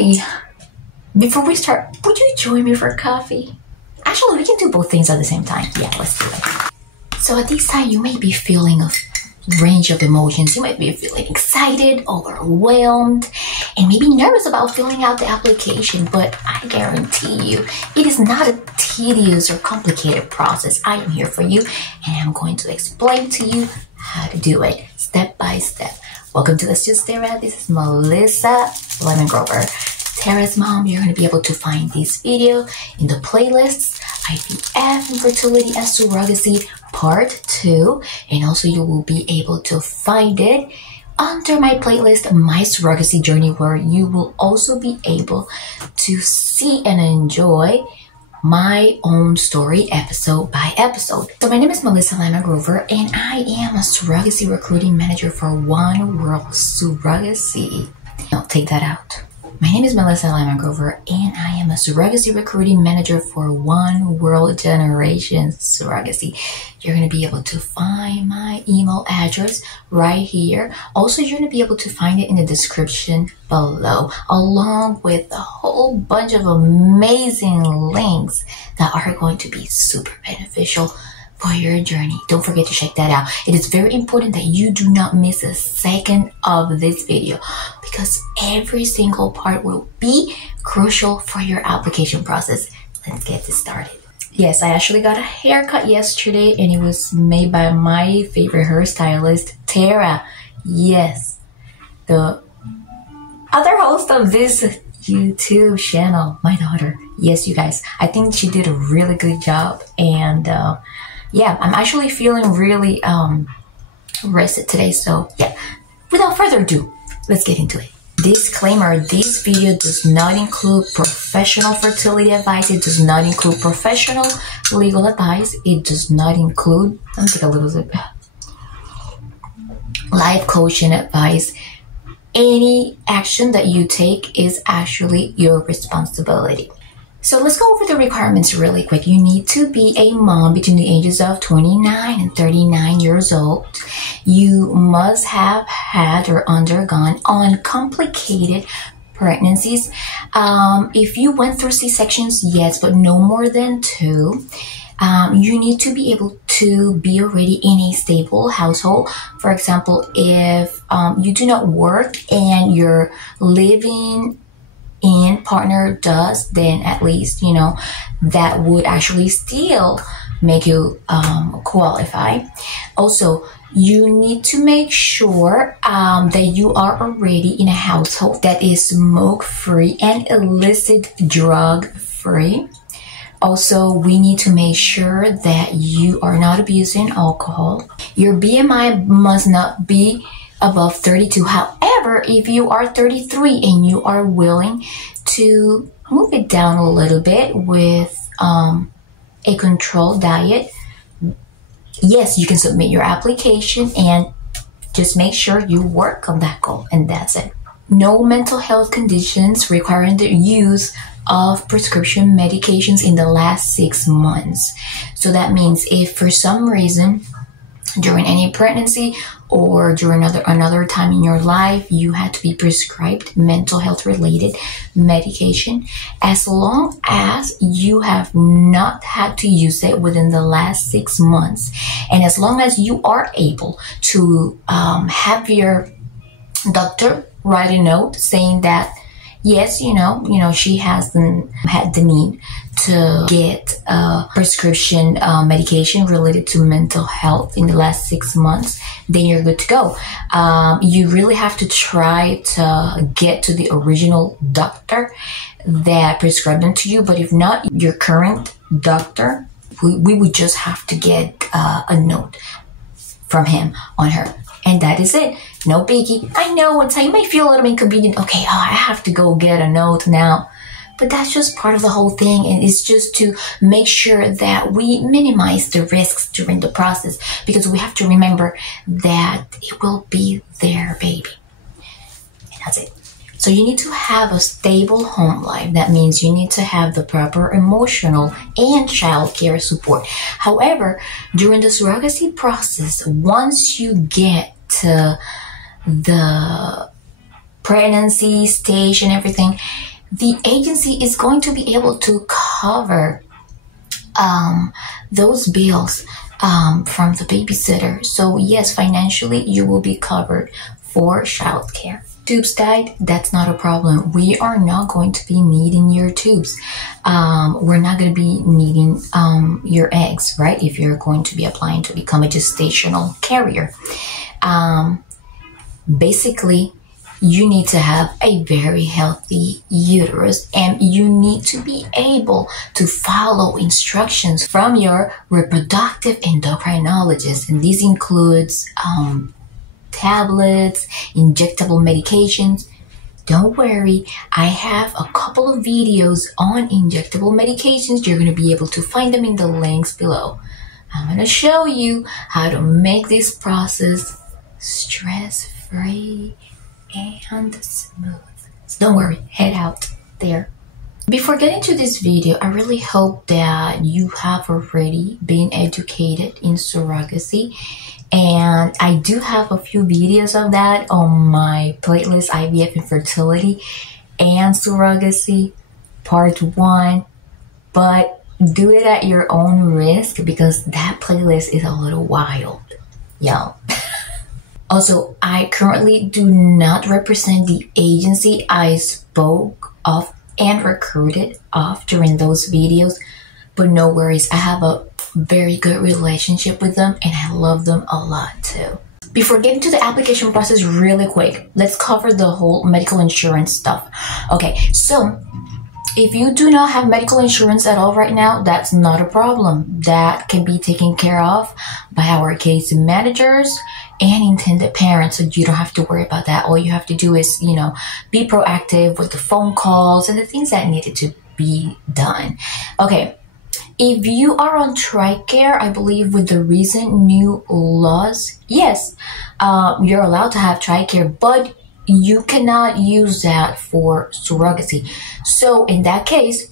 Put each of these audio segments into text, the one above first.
Hi! Before we start, would you join me for coffee? Actually, we can do both things at the same time. Yeah, let's do it. So at this time, you may be feeling a range of emotions. You might be feeling excited, overwhelmed, and maybe nervous about filling out the application, but I guarantee you, it is not a tedious or complicated process. I am here for you, and I'm going to explain to you how to do it step by step. Welcome to Let's Just Stare At. This is Melissa Lemon Grover, Tara's mom. You're going to be able to find this video in the playlists IVF, Infertility and Surrogacy Part 2, and also you will be able to find it under my playlist My Surrogacy Journey, where you will also be able to see and enjoy my own story episode by episode. So my name is Melissa Lemon Grover, and I am a surrogacy recruiting manager for One World Surrogacy. Now take that out. My name is Melissa Lemon Grover, and I am a surrogacy recruiting manager for One World Generation Surrogacy. You're going to be able to find my email address right here. Also, you're going to be able to find it in the description below, along with a whole bunch of amazing links that are going to be super beneficial for your journey. Don't forget to check that out. It is very important that you do not miss a second of this video, because every single part will be crucial for your application process. Let's get this started. Yes, I actually got a haircut yesterday, and it was made by my favorite hairstylist, Tara. Yes, the other host of this YouTube channel, my daughter. Yes, you guys, I think she did a really good job, and yeah, I'm actually feeling really rested today. So yeah, without further ado, let's get into it. Disclaimer: this video does not include professional fertility advice. It does not include professional legal advice. It does not include, let me take a little sip, life coaching advice. Any action that you take is actually your responsibility. So let's go over the requirements really quick. You need to be a mom between the ages of 29 and 39 years old. You must have had or undergone uncomplicated pregnancies. If you went through C-sections, yes, but no more than 2. You need to be able to be already in a stable household. For example, if you do not work and you're living and partner does, then at least, you know, that would actually still make you qualify. Also, you need to make sure that you are already in a household that is smoke-free and illicit drug-free. Also, we need to make sure that you are not abusing alcohol. Your BMI must not be above 32. However, if you are 33 and you are willing to move it down a little bit with a controlled diet, yes, you can submit your application and just make sure you work on that goal, and that's it. No mental health conditions requiring the use of prescription medications in the last 6 months. So that means if for some reason during any pregnancy or during another time in your life you had to be prescribed mental health related medication, as long as you have not had to use it within the last 6 months, and as long as you are able to have your doctor write a note saying that yes, you know, she hasn't had the need to get prescription medication related to mental health in the last 6 months, then you're good to go. You really have to try to get to the original doctor that prescribed them to you. But if not, your current doctor, we would just have to get a note from him on her. And that is it. No biggie. I know one time you may feel a little inconvenient. Okay, I have to go get a note now. But that's just part of the whole thing. And it's just to make sure that we minimize the risks during the process, because we have to remember that it will be their baby. And that's it. So you need to have a stable home life. That means you need to have the proper emotional and childcare support. However, during the surrogacy process, once you get to the pregnancy stage and everything, the agency is going to be able to cover those bills from the babysitter. So yes, financially you will be covered for childcare. Tubes died, that's not a problem. We are not going to be needing your tubes. We're not going to be needing your eggs, right? If you're going to be applying to become a gestational carrier. Basically, you need to have a very healthy uterus, and you need to be able to follow instructions from your reproductive endocrinologist. And this includes tablets, injectable medications. Don't worry, I have a couple of videos on injectable medications. You're going to be able to find them in the links below. I'm going to show you how to make this process stress-free and smooth. So don't worry, head out there. Before getting to this video, I really hope that you have already been educated in surrogacy. And I do have a few videos of that on my playlist, IVF Infertility and Surrogacy Part 1. But do it at your own risk because that playlist is a little wild, y'all. Also, I currently do not represent the agency I spoke of and recruited of during those videos. But no worries, I have a very good relationship with them and I love them a lot too. Before getting to the application process really quick, let's cover the whole medical insurance stuff. Okay, so if you do not have medical insurance at all right now, that's not a problem. That can be taken care of by our case managers and intended parents, so you don't have to worry about that. All you have to do is, be proactive with the phone calls and the things that needed to be done. Okay. If you are on TRICARE, I believe with the recent new laws, yes, you're allowed to have TRICARE, but you cannot use that for surrogacy. So in that case,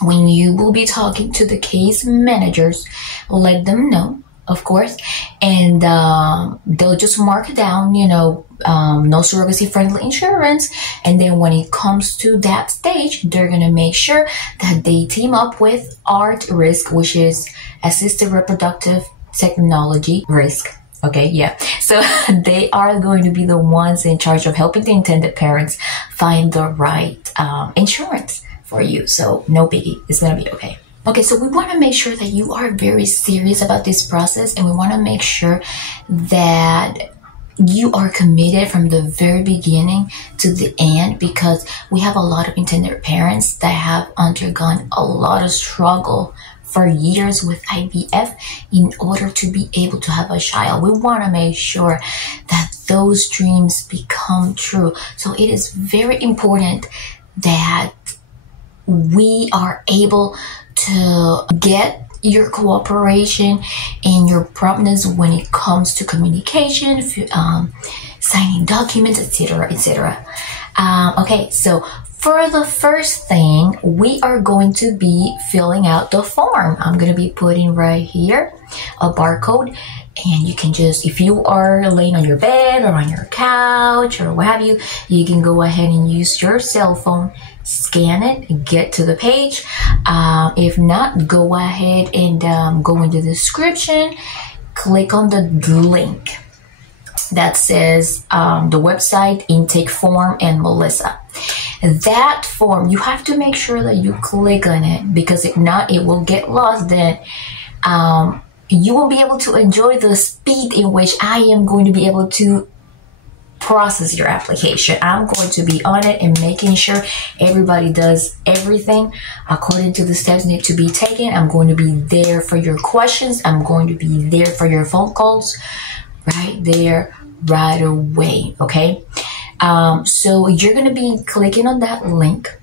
when you will be talking to the case managers, let them know, of course, and they'll just mark down, no surrogacy friendly insurance. And then when it comes to that stage, they're going to make sure that they team up with ART risk, which is assisted reproductive technology risk. Okay, yeah. So they are going to be the ones in charge of helping the intended parents find the right insurance for you. So no biggie, it's going to be okay. Okay, so we want to make sure that you are very serious about this process, and we want to make sure that you are committed from the very beginning to the end, because we have a lot of intended parents that have undergone a lot of struggle for years with IVF in order to be able to have a child. We want to make sure that those dreams become true. So it is very important that we are able to get your cooperation and your promptness when it comes to communication, signing documents, etc., etc. Okay, so for the first thing, we are going to be filling out the form. I'm going to be putting right here a barcode, and you can just, if you are laying on your bed or on your couch or what have you, you can go ahead and use your cell phone, scan it, and get to the page. If not, go ahead and go into the description, click on the link that says the website, intake form, and Melissa. That form, you have to make sure that you click on it, because if not, it will get lost. Then you won't be able to enjoy the speed in which I am going to be able to process your application. I'm going to be on it and making sure everybody does everything according to the steps need to be taken. I'm going to be there for your questions. I'm going to be there for your phone calls right there, right away. Okay. So you're going to be clicking on that link.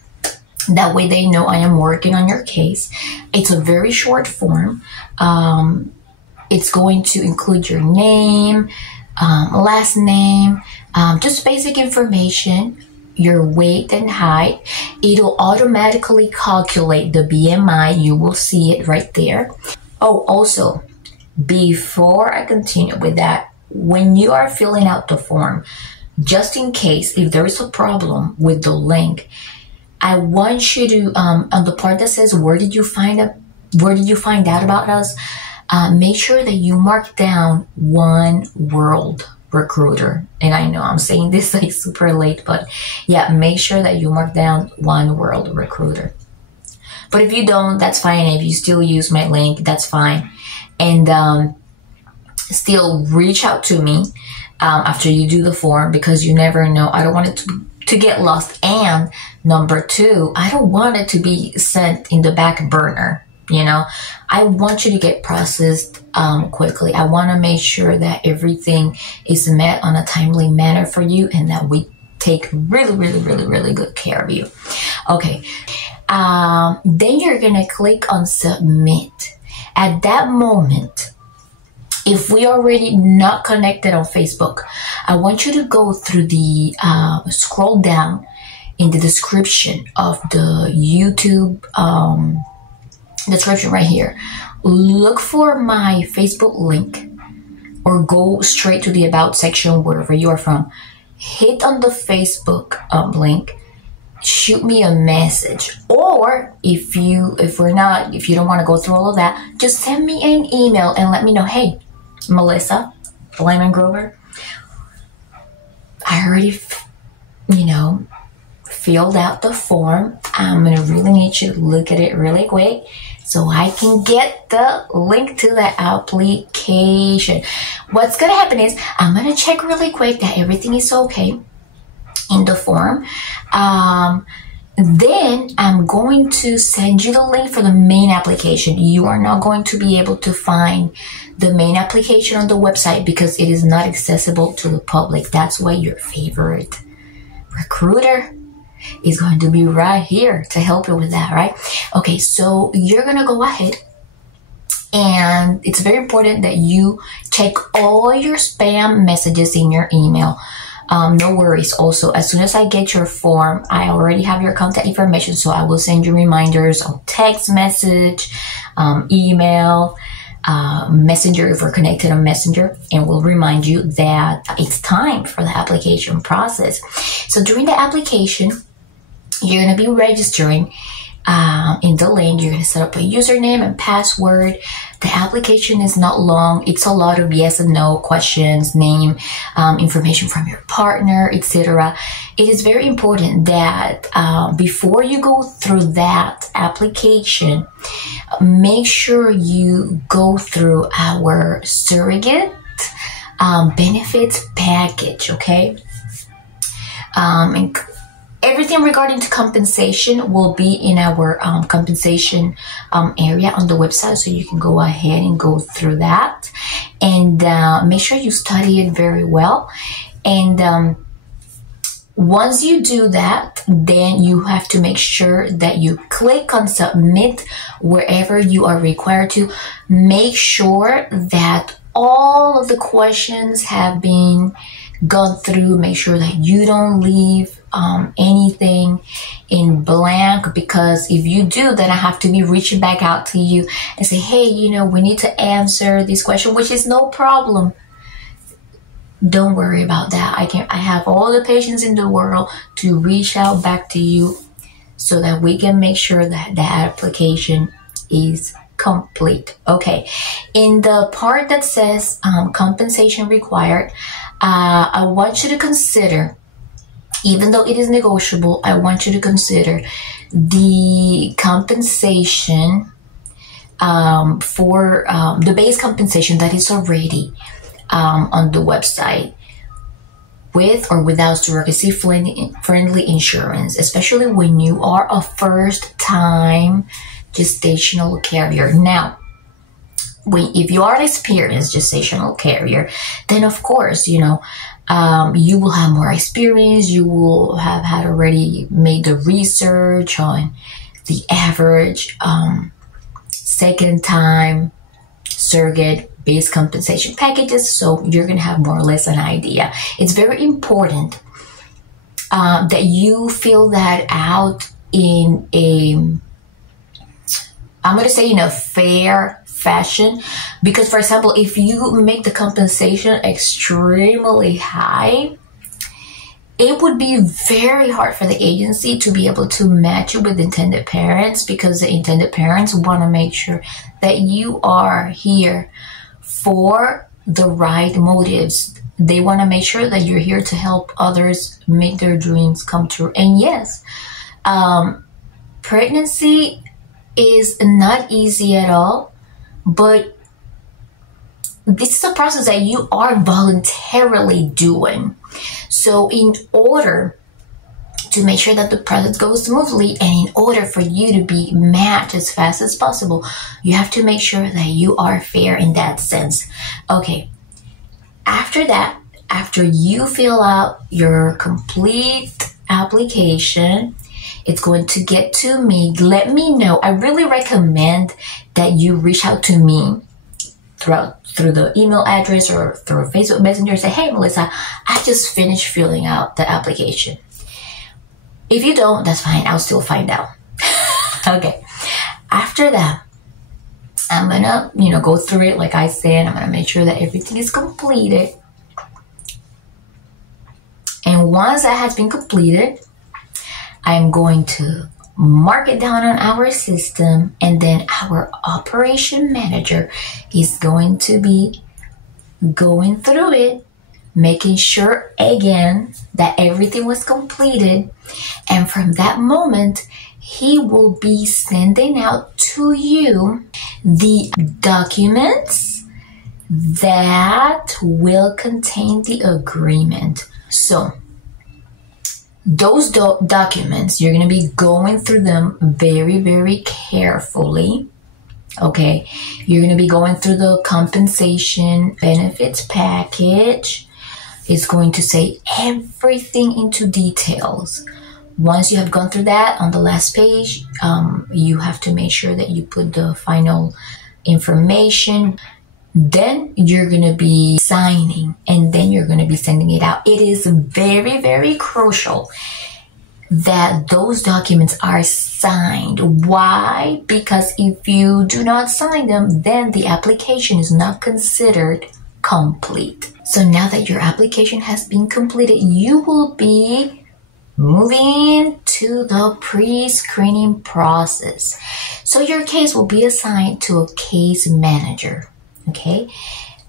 That way they know I am working on your case. It's a very short form. It's going to include your name, last name, just basic information, your weight and height. It'll automatically calculate the BMI. You will see it right there. Oh, also, before I continue with that, when you are filling out the form, just in case if there is a problem with the link, I want you to on the part that says where did you find out about us, make sure that you mark down One World Recruiter. And I know I'm saying this like super late, but yeah, make sure that you mark down One World Recruiter. But if you don't, that's fine. If you still use my link, that's fine. And still reach out to me after you do the form, because you never know. I don't want it to get lost. And number two, I don't want it to be sent in the back burner. You know, I want you to get processed quickly. I want to make sure that everything is met on a timely manner for you, and that we take really good care of you. Okay. Then you're going to click on submit. At that moment, if we already not connected on Facebook, I want you to go through the, scroll down in the description of the YouTube, description right here. Look for my Facebook link, or go straight to the About section wherever you are from. Hit on the Facebook link, shoot me a message, or if you don't want to go through all of that, just send me an email and let me know, hey, Melissa Lemon Grover, I already filled out the form. I'm gonna really need you to look at it really quick so I can get the link to the application. What's gonna happen is I'm gonna check really quick that everything is okay in the form. Then I'm going to send you the link for the main application. You are not going to be able to find the main application on the website because it is not accessible to the public. That's why your favorite recruiter is going to be right here to help you with that, right? Okay, so you're going to go ahead, and it's very important that you check all your spam messages in your email. No worries. Also, as soon as I get your form, I already have your contact information, so I will send you reminders on text message, email, Messenger if we're connected on Messenger, and we'll remind you that it's time for the application process. So during the application, you're going to be registering in the link. You're going to set up a username and password. The application is not long. It's a lot of yes and no questions, name, information from your partner, etc. It is very important that before you go through that application, make sure you go through our surrogate benefits package, okay? And everything regarding to compensation will be in our compensation area on the website, so you can go ahead and go through that, and make sure you study it very well. And once you do that, then you have to make sure that you click on submit wherever you are required to. Make sure that all of the questions have been gone through. Make sure that you don't leave anything in blank, because if you do, then I have to be reaching back out to you and say, hey, we need to answer this question, which is no problem. Don't worry about that. I have all the patience in the world to reach out back to you so that we can make sure that the application is complete. Okay, in the part that says compensation required, I want you to consider, even though it is negotiable, I want you to consider the compensation for the base compensation that is already on the website, with or without surrogacy friendly insurance, especially when you are a first time gestational carrier. Now, if you are an experienced gestational carrier, then of course, you will have more experience. You will have had already made the research on the average second time surrogate base compensation packages, so you're going to have more or less an idea. It's very important that you fill that out in a fair fashion, because for example, if you make the compensation extremely high, it would be very hard for the agency to be able to match you with intended parents, because the intended parents want to make sure that you are here for the right motives. They want to make sure that you're here to help others make their dreams come true. And yes, pregnancy is not easy at all, but this is a process that you are voluntarily doing. So in order to make sure that the process goes smoothly, and in order for you to be matched as fast as possible, you have to make sure that you are fair in that sense. Okay, after that, after you fill out your complete application, it's going to get to me. Let me know. I really recommend that you reach out to me through the email address or through Facebook Messenger. Say, hey, Melissa, I just finished filling out the application. If you don't, that's fine. I'll still find out. Okay. After that, I'm gonna, go through it. Like I said, I'm gonna make sure that everything is completed. And once that has been completed, I'm going to mark it down on our system, and then our operation manager is going to be going through it, making sure again that everything was completed. And from that moment, he will be sending out to you the documents that will contain the agreement. So those documents, you're going to be going through them very, very carefully. Okay, you're going to be going through the compensation benefits package. It's going to say everything into details. Once you have gone through that, on the last page, you have to make sure that you put the final information. Then you're going to be signing, and then you're going to be sending it out. It is very, very crucial that those documents are signed. Why? Because if you do not sign them, then the application is not considered complete. So now that your application has been completed, you will be moving to the pre-screening process. So your case will be assigned to a case manager. Okay,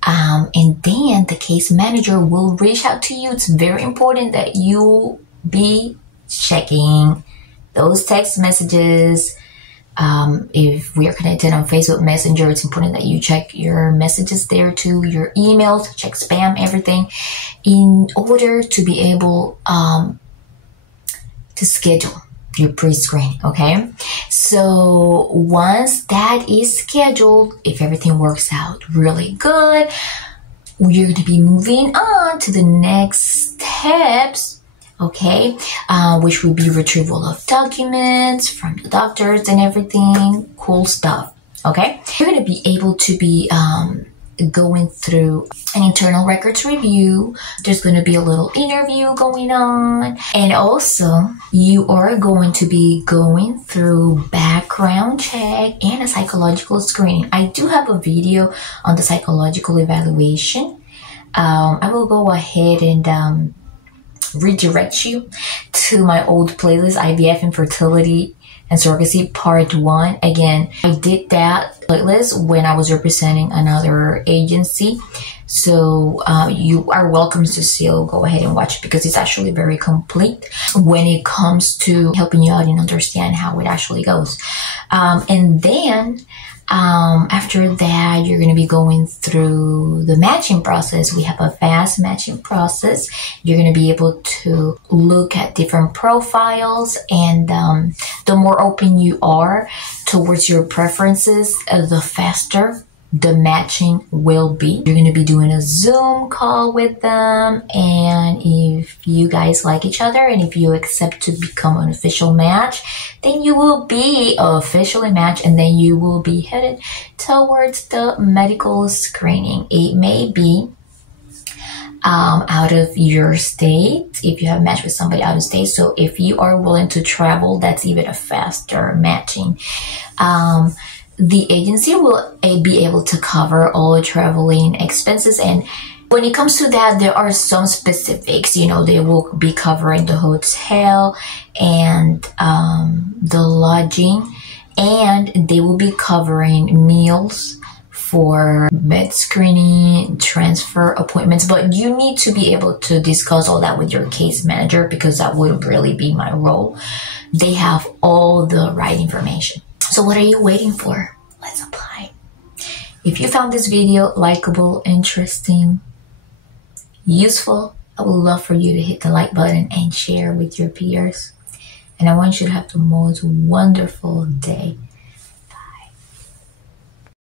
and then the case manager will reach out to you. It's very important that you be checking those text messages. If we are connected on Facebook Messenger, it's important that you check your messages there too, your emails, check spam, everything, in order to be able to schedule your pre-screening. Okay, so once that is scheduled, if everything works out really good, you're going to be moving on to the next steps. Okay, which will be retrieval of documents from the doctors and everything, cool stuff. Okay, you're going to be able to be going through an internal records review. There's going to be a little interview going on, and also you are going to be going through background check and a psychological screening. I do have a video on the psychological evaluation. I will go ahead and redirect you to my old playlist, IVF, Infertility, and Surrogacy Part 1. Again, I did that playlist when I was representing another agency. So you are welcome to still go ahead and watch it, because it's actually very complete when it comes to helping you out and understand how it actually goes. And then after that, you're going to be going through the matching process. We have a fast matching process. You're going to be able to look at different profiles, and the more open you are towards your preferences, the faster the matching will be. You're going to be doing a Zoom call with them, and if you guys like each other and if you accept to become an official match, then you will be officially matched, and then you will be headed towards the medical screening. It may be out of your state if you have matched with somebody out of state. So if you are willing to travel, that's even a faster matching. The agency will be able to cover all traveling expenses, and When it comes to that, there are some specifics. You know, they will be covering the hotel and the lodging, and they will be covering meals for med screening, transfer appointments, but you need to be able to discuss all that with your case manager because that wouldn't really be my role. They have all the right information. So what are you waiting for? Let's apply. If you found this video likable, interesting, useful, I would love for you to hit the like button and share with your peers. And I want you to have the most wonderful day.